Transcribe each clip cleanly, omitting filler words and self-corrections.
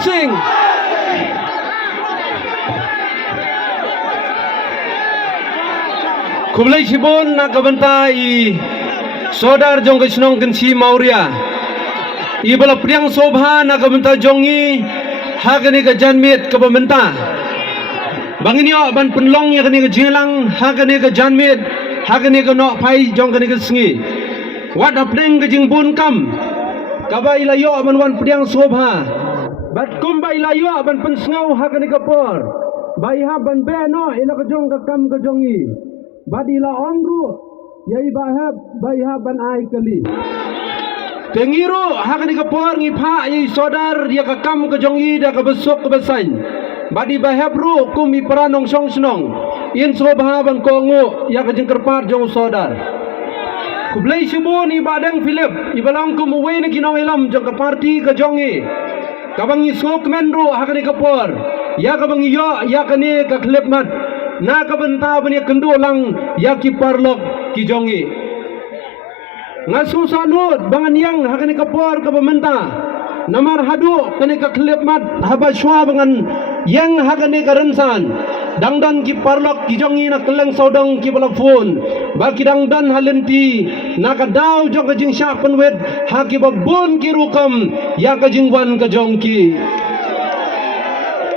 Singh. Kublai Shibun nak kabanta I Sodar jong kesnong kenci Maurya. I bala priang sobha nak kabanta jongi hagani ka janmit ka bamenta. Bangin yo ban penlong ya kani ka jelang hagani ka janmit hagani ka nok pai jong kani ka singi. Wat apeng ka jingbun kam. Kaba ilayo ban wan priang sobha. Bat kumba ilayo ban pensngau hagani ka por. Baiha ban beno ila ka jong ka kam ka jongi. Badila ongru yai bahab ban ai kali tengiru hakani ka por ngi pha yai sodar dia ka kam ka jongi da ka besok ka besain badi bahab ru kumi peranong song snong in sobha ban kongu ya ka jengkerpat jong sodar Kublai Shibun I badang Philip I balang kum we ne kinong ilam jong ka parti ka jongi kabangi sok menru hakani ka por ya ka bangi yo ya kani ka klep mat na kabenta bani kendo lang ya ki parlok ki jongi ngasu sanut bangan yang hakani kapor ka bamenta namar hadu kani ka klip mat haba shwa bangan yang hakani ka rensan dangdan ki parlok ki jongi na keleng saudang ki bala phone ba ki dangdan halenti na ka daw jong ka jing sha penwet ha ki babon ki rukam ya ka jingwan ka jongki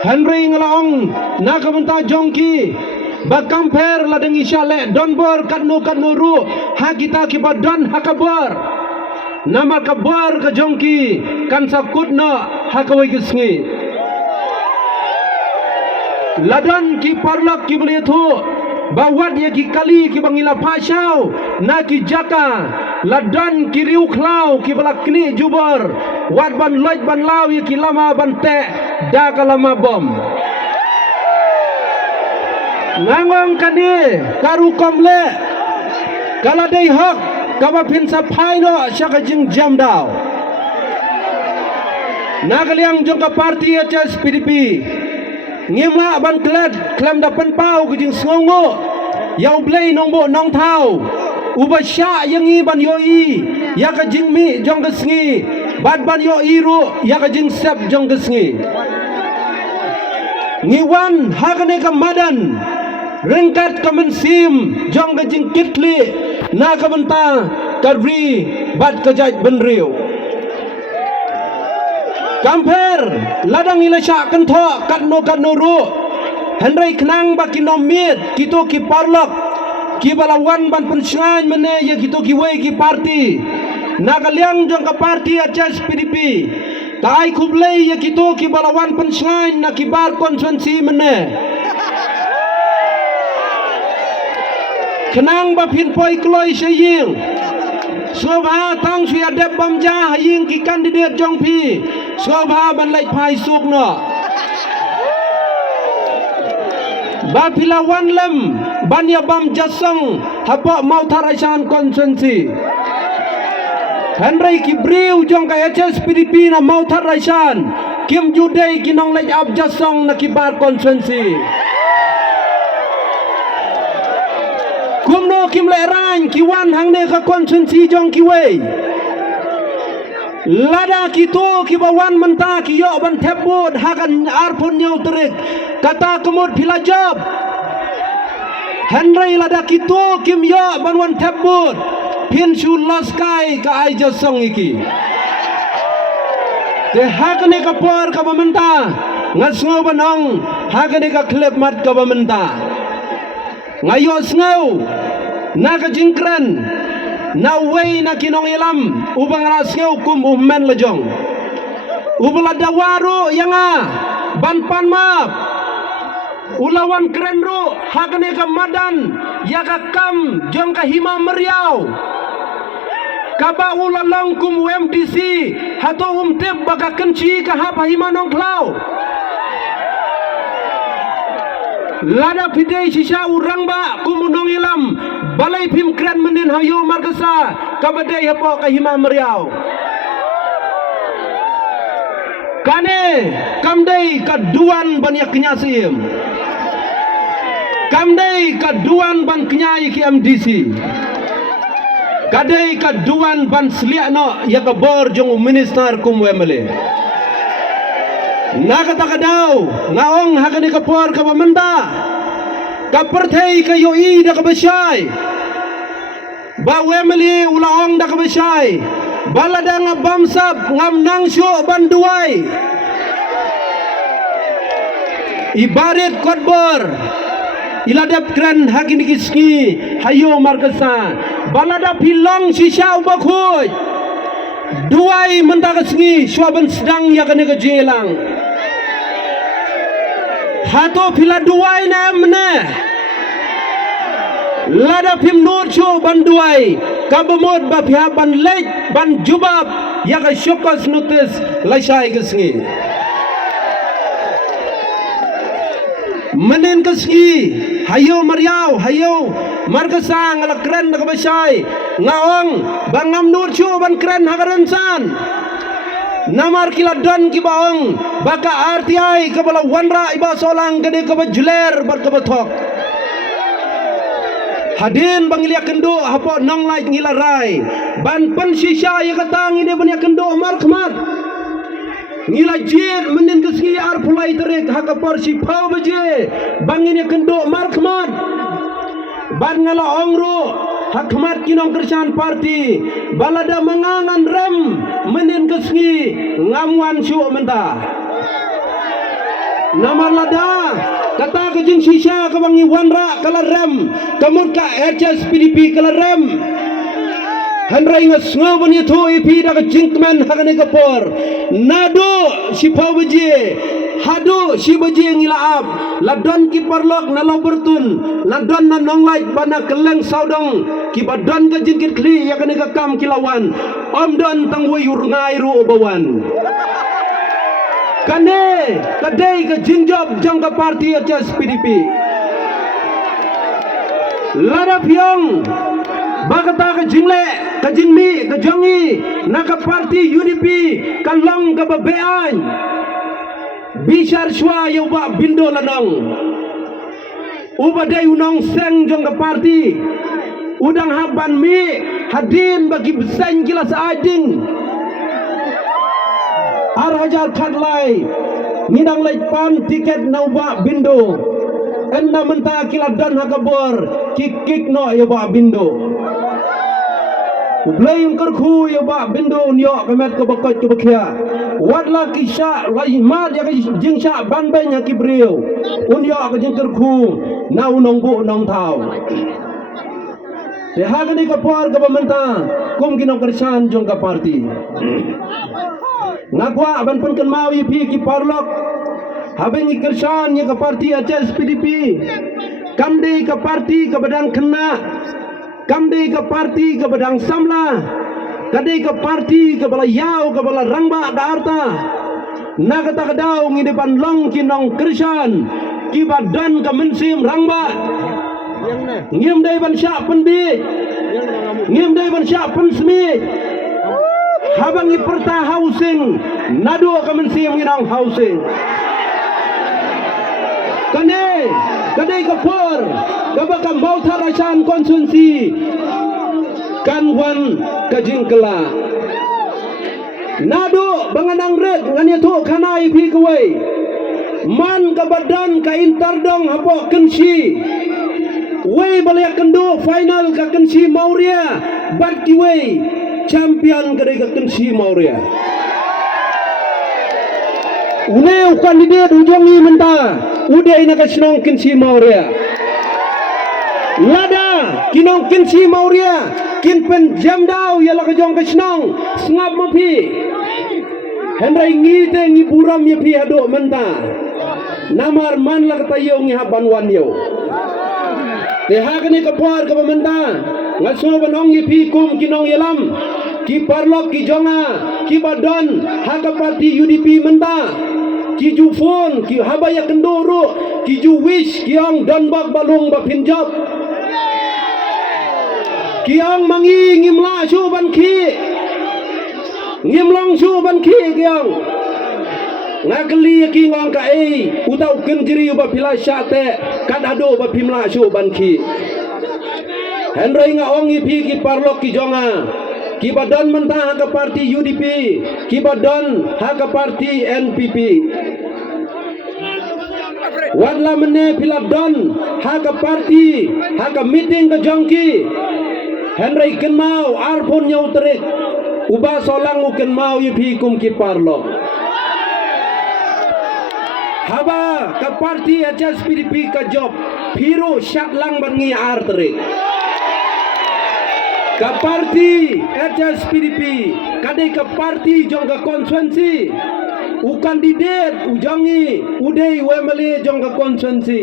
Henry ngalong na kabenta jongki bakam per ladang isyale donbor katno ru ha kita kiba don hakabar nama kabar ka jongki kan sakutna hakawai kisngi ladan ki parlak ki beli thu bawat ya ki kali ki bangila pasau na ki jaka ladan ki riu klau ki balak kni jubar wat ban loj ban law ya ki lama ban te da kalama bom ngangong kani karu komle kala dei hok kaba pin sa phaino shaka jing jam daw nagaliang jong ka parti HS PDP ngima ban klet klem da pen pau ku jing sngongo yau blei nongbo nong thau uba sha yangi ban yoi ya ka jing mi jong ka sngi bad ban yo iru ya ka jing sep jong ka sngi ngiwan hakane ka madan Rengkat kamen sim jong ka jing kitli na kabenta karri bat kajait benriu kamper ladang ilasya kentho katno ru Henry knang ba kinomit kito ki parlok ki balawan ban pensngan mene ya kito ki wei ki parti na kaliang jong ka parti HS PDP tai kublai ya kito ki balawan pensngan na ki bar konsensi mene kenang ba pin poi kloi saying sobha tang suya deb bamja haying ki kandidat jong pi sobha ban lai phai suk no ba pilawan lem ban ya bam jasang hapa mau tharasan konsensi Henry ki briu jong ka HS PDP na mau tharasan kim judai kinong lai ab jasang na ki bar konsensi kumno kim le ran kiwan hangne ka konsensi jong kiwei lada kito kibawan menta ki yo ban thebod hagan arpon nyau terik kata kemud pilajab Henry lada kito kim yo ban wan thebod pin shu laskai ka ai jasong iki te hagne ka por ka bamenta ngasngo banong hagne ka klep mat ka bamenta ngayo snau na ka jingkran na wei na kinong ilam ubang rasngau kum ummen lejong ubala dawaru yanga banpan map ulawan krenru hakane ka madan ya ka kam jong ka hima meriau kaba ulalong kum UMDC hato umtip baka kenci ka hapa hima nong klau lada pidei sisa urang ba kumunong ilam balai pim kren menin hayo margasa kabadai hapo kahima meriau kane kamdei kaduan banyak kenyasim kamdei kaduan ban kenyai ki MDC kadai kaduan ban sliano ya kabor jong minister kum wemele Nakatakadaw ngaong hagani kapor kabamenta kapertei kayoi da kabasyay bawemeli ulaong da kabasyay balada nga bamsab ngam nangsyo banduay ibarit kodbor iladap kran hagini kisngi hayo markasa balada pilong sisyaw bakhoy duay mendagasngi swaban sedang yakani kejelang hato pila duay na amne lada pim nur cho banduay kabamod ba pihak ban lej ban jubab yaka syokos nutis laisai kesngi menen kesngi hayo mariau hayo markasang ala keren na kabasay ngaong bangam nur cho ban keren hagaransan namar kiladon kibaong baka RTI kabala wanra iba solang gede kaba juler bar kaba thok hadin bangilia kendo hapo nong like ngilarai ban pen shisha ya katang ide ban ya kendo mar khmat ngila jir menen kesngi ar pulai terik hakapar si pau baje bangin ya kendo mar khmat ban ngala ongro hakmat kinong kersan parti balada mangangan rem menen kesngi ngamuan syuk menta namar lada kata kejing sisa kabangi wanra kala rem kamut ka HS PDP kala rem handrai ngas ngobon itu ipi da kejing kemen hakane kapor nado si pau baje hado si baje ngilaap ladon ki parlok nalo bertun ladon na nonglait bana keleng saudong ki badon ka jingkit kli yakane ka kam kilawan omdon tangwe yurngai ru bawan kane kadai ka jingjob jangka parti ajas PDP ladap yang bagata ka jingle ka jingmi ka jongi naka parti UDP kalong ka babean Bishar shwa yoba bindo lanong ubadai unong seng jong ke parti udang haban mi hadin bagi besan jelas ajing ar hajar kadlai ngidang leipan tiket nauba bindo enna menta kiladan hakabor kikik no yoba bindo Ublayung kerku yoba bindo nyo kemet kebakot kebakia wadla kisah lai mat ya jingsha banben ya kibriu unyo ka jingkerku na unong bu nong tau de hagani ka por ka pamenta kum kinong kersan jong ka parti ngakwa ban pun kan mau ipi ki parlok habeng kersan ya ka parti ajas PDP kamde ka parti ka badang kena kamde ka parti ka badang samla kadai ke parti ke bala yau ke bala rangba darta na kata kadau ngi depan long kinong kersan ki badan ke mensim rangba ngim dai ban syak penbi ngim dai ban syak pensmi habang i perta housing nado ke mensim nginong housing kadai ke por ke bakam bautar asan konsumsi kan wan kajing kela nado banganang red ngani tu kana ipi kuai man ka badan ka intardong hapo kensi wei balaya kendo final ka kensi Mauria bat ki wei champion ka ka kensi Mauria uneu kandidat ujongi menta udai na ka sinong kensi Mauria lada kinong kensi Mauria kin pen jam dau ya la kajong kesnong sngap mapi hendrai ngi te ngi buram ya pi ado menta namar man la kata yo ngi haban wan yo te hagani ka par ka menta ngaso banong yi pi kum kinong yelam ki parlok ki jonga ki badon haga parti UDP menta ki ju phone ki habaya kendoro ki ju wish ki ong donbak balung ba pinjab kiang mangi ngimla su ban ki ngimlong su ban ki kiang ngakli ki ngong ka ei utau kenjiri ba pila syate kad ado ba pimla su ban ki henroi nga ong ipi ki parlok ki jonga ki badon mentah ke parti UDP ki badon ha ke parti NPP Wadla mene piladon haka parti haka meeting ke jongki Henry kenmau arpon nyau terik uba solang uken mau yupi kum ki parlo haba ka parti HSPDP ka job piru syak lang bangi ar terik ka parti HSPDP kadai ka parti jong ka konstituensi u kandidat ujangi udai wemale jong ka konstituensi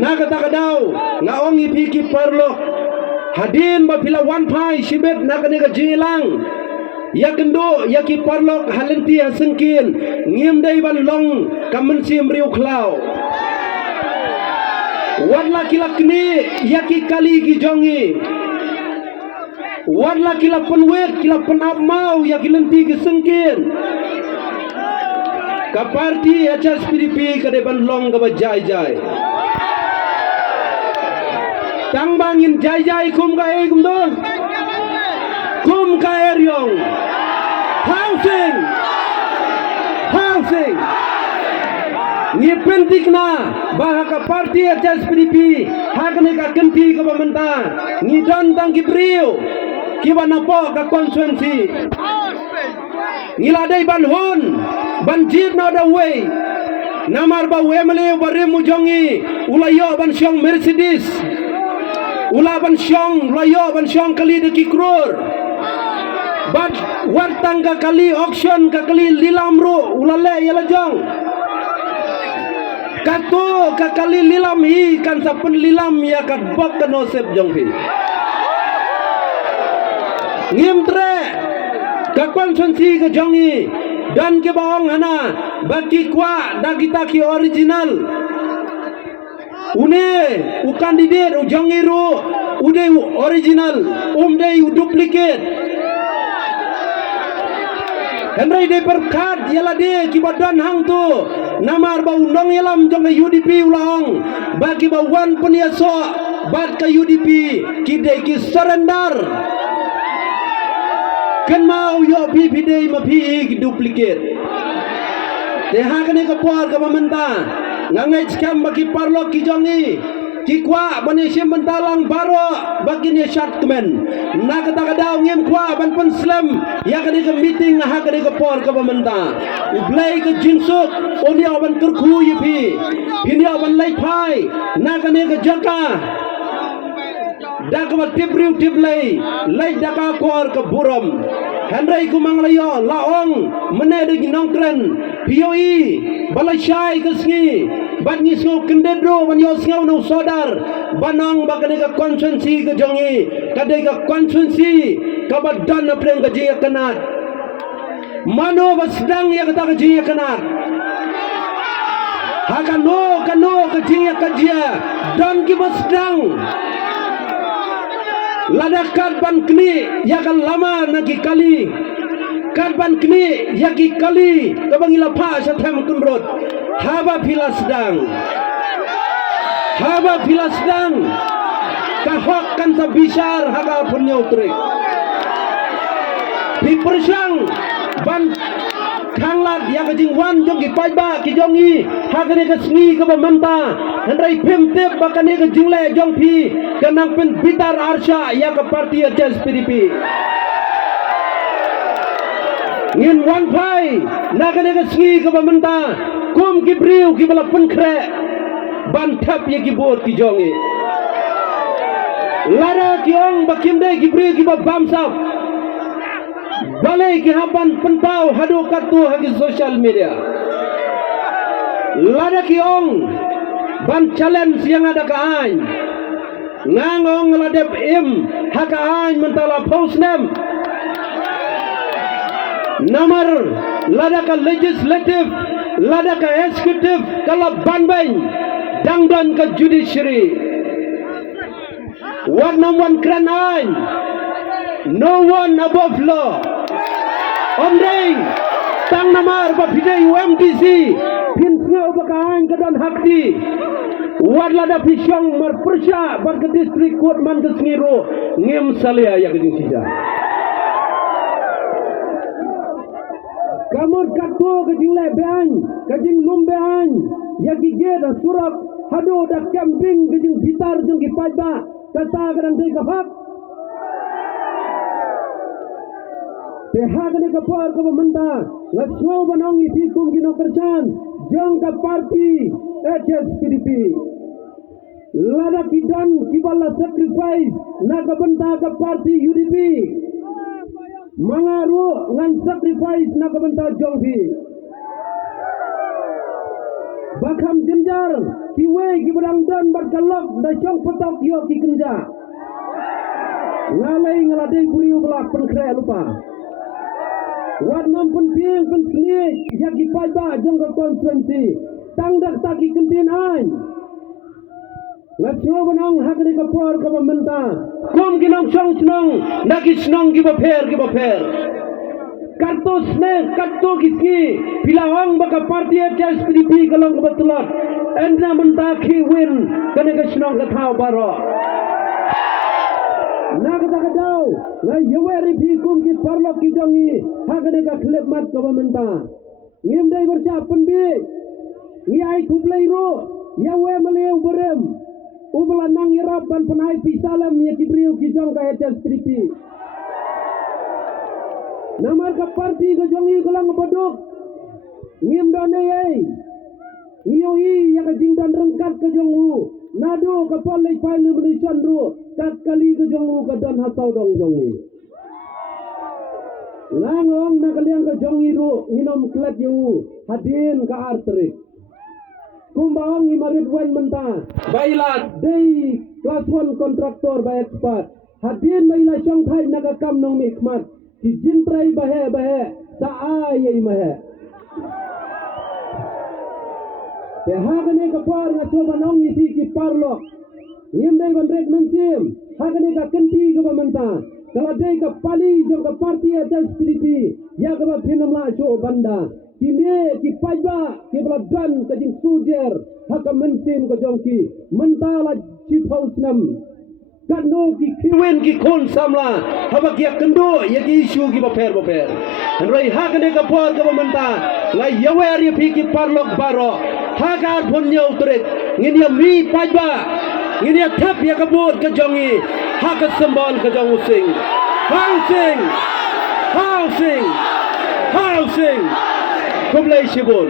na kata kadau ngaong ipi ki parlo hadin ba pila wan pai sibet na kane ka jilang ya kendo ya ki parlo halenti asengkin ngim dai ban long kamen sim riu klau wadla kila kni ya ki kali ki jongi wadla kila penwet kila penap mau ya ki lenti ki sengkin ka parti HSPDP ka de ban long ka ba jai jai tang bangin jai jai kum ka e kum don kum ka eryong housing ni pentik na bah ka parti HSPDP hak ne ka kenti ka bamenta ni don tang ki priu ki banapo ka konstituensi ni ladai ban hun banjir na da way namar ba wemle bare mujongi ulayo ban syong Mercedes ula ban syong layo ban syong kali de kikror bat wartang ka kali auction ka kali lilam ro ulale yala jong kato ka kali lilam hi kan sapen lilam ya kat bok kanosep jong pi ngim tre ka konstituensi ka jongi dan ke bawang hana baki kwa dagita ki original une u kandidat u jongiru ude original dei u duplicate Henry de perkat yala de ki badan hang tu namar ba undong yalam jong UDP ulang bagi ba wan peniaso bat ka UDP ki de ki surrender kan mau yo PPD ma pi duplicate de ha kan ka por ka mamanta ngangai skam bagi parlo ki jongi ki kwa bani sim bentalang baro bagi ni shatmen na kata kadau ngem kwa ban pun slam ya kan ka meeting ha kan ka por ka mamanta ublai ka jinsuk onia ban kurku yipi pinia ban lai phai na kan ka jaka dak ba tibriu tiblai lai daka kor ke buram Henry kumang layo laong mene de nongkren POE balashai kesngi ban ni so kendedro ban yo sngau no sodar banong bakane ka konstituensi ke jongi kadai ka konstituensi ka badan apreng ka jiya kanat mano basdang ya kata ka jiya kanat hakano kano ka jiya ka jiya dan ki basdang ladakan ban kni ya kan lama nagi kali kan ban kni ya ki kali kabangila pa sa tham kunrot haba pilasdang kahok kan sa bisar haga punya utrik pipersang ban kanglat ya kajing wan jongi paiba ki jongi hagane ka sngi ka bamanta hendrai pemtep bakane ka jingle jong pi kanang pen bitar arsha ya ka parti HSPDP ngin wan pai nagane ka sngi ka bamanta kum ki briu ki bala pen kre ban thap ye ki bor ki jongi lara ki ong bakim dai ki briu ki ba bamsap balai ki haban pentau hadu katu hagi social media lada ki ong ban challenge yang ada ka ain ngangong ladep im haka ain mentala post nem namar lada ka legislative lada ka executive kala banbang dangdan ka judiciary one kran ain no one above law Omdeng tang namar ba pidai UMDC pinsnya ubakain kedan hakti wadla da pisyong mar persya bar ke distrik court man ke ngiro ngem salia ya ke sija Kamut kato kajing lebean, kajing lumbean, yaki geda surak, hado dak camping kajing bitar jeng kipajba, kata kadang day kapak. Tehak ni kapar ka pementa, ngasau banong isi kum kino kerjaan, jeng ka parti HSPDP. Lada kidan kibala sacrifice, naga benta ka parti UDP. Mangaru ngan sacrifice naga benta jongpi. Bakam jenjar, kiwe kibadang dan berkalok, da jong petok yo ki kenja. Ngalai ngaladai buriu belak penkre lupa. Wat nom penting yaki pajba jong ke konstituensi tangdak taki kempin ain ngasyo banong hak ni kapor ka pementa kom kinong song snong naki snong ki baper kartu sne kartu kiski pilawang baka parti HSPDP kalong kebetulan endna menta ki win kene ka snong ka thau baro na kata kadau na yeweri bikum ki parlok ki jongi hagane ka klep mat ka pementa ngim dai berca penbi ngi ai kublai ro yawe maleu berem ubla nang irapan penai pisalam ya kibriu ki jong ka HSPDP namar ka parti ka jongi kulang bodok ngim dane ei ngioi ya ka jingdan rengkat ka jongu nado ka polai pailu beri chandru kat kali ke jongu ka dan hatau dong jongi langong na kaliang ka jongi ru nginom klet yu hadin ka artrik kumbang ni marit wan menta bailat dei class 1 kontraktor by expert hadin maila chong thai na ka kam nong mikmat ki jintrai bahe sa ai mahe hagane ka par nga choba nong isi ki parlo ngim dai bandrek mensim hagane ka kenti ka pementa kala dai ka pali jong ka parti HSPDP ya ka phinam la cho banda kini ki pajba ki bladan ka jing sujer haka mensim ka jong ki mentala chief house nam kando ki kiwen ki kon samla haba ki kendo ya ki issue ki baper rai hagane ka par ka pementa la yawari phi ki parlok baro hagar punya utret ngini mi pajba ngini thap ya kabut ka jongi hakat sembal ka jong using housing kublai shibun